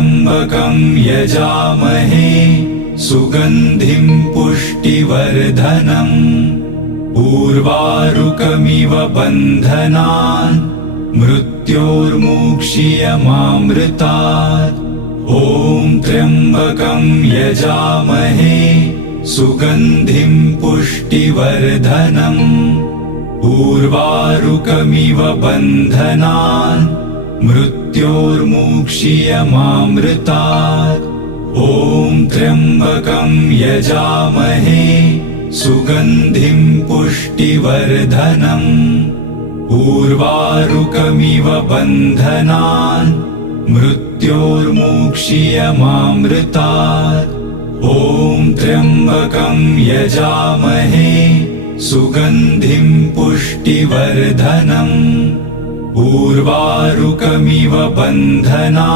त्र्यम्बकं यजामहे सुगन्धिं पुष्टिवर्धनम् उर्वारुकमिव बन्धनान् मृत्योर्मुक्षीयमामृतात्। ॐ त्र्यम्बकं यजामहे सुगन्धिं पुष्टिवर्धनम् उर्वारुकमिव बन्धनान् मृत्योर्मुक्षीयमामृतात्। ॐ त्र्यम्बकं यजामहे सुगन्धिं पुष्टिवर्धनम् उर्वारुकमिव बन्धनान् मृत्योर्मुक्षीयमामृतात्। ॐ त्र्यम्बकं यजामहे सुगन्धिं पुष्टिवर्धनम् उर्वारुकमिव बन्धनान्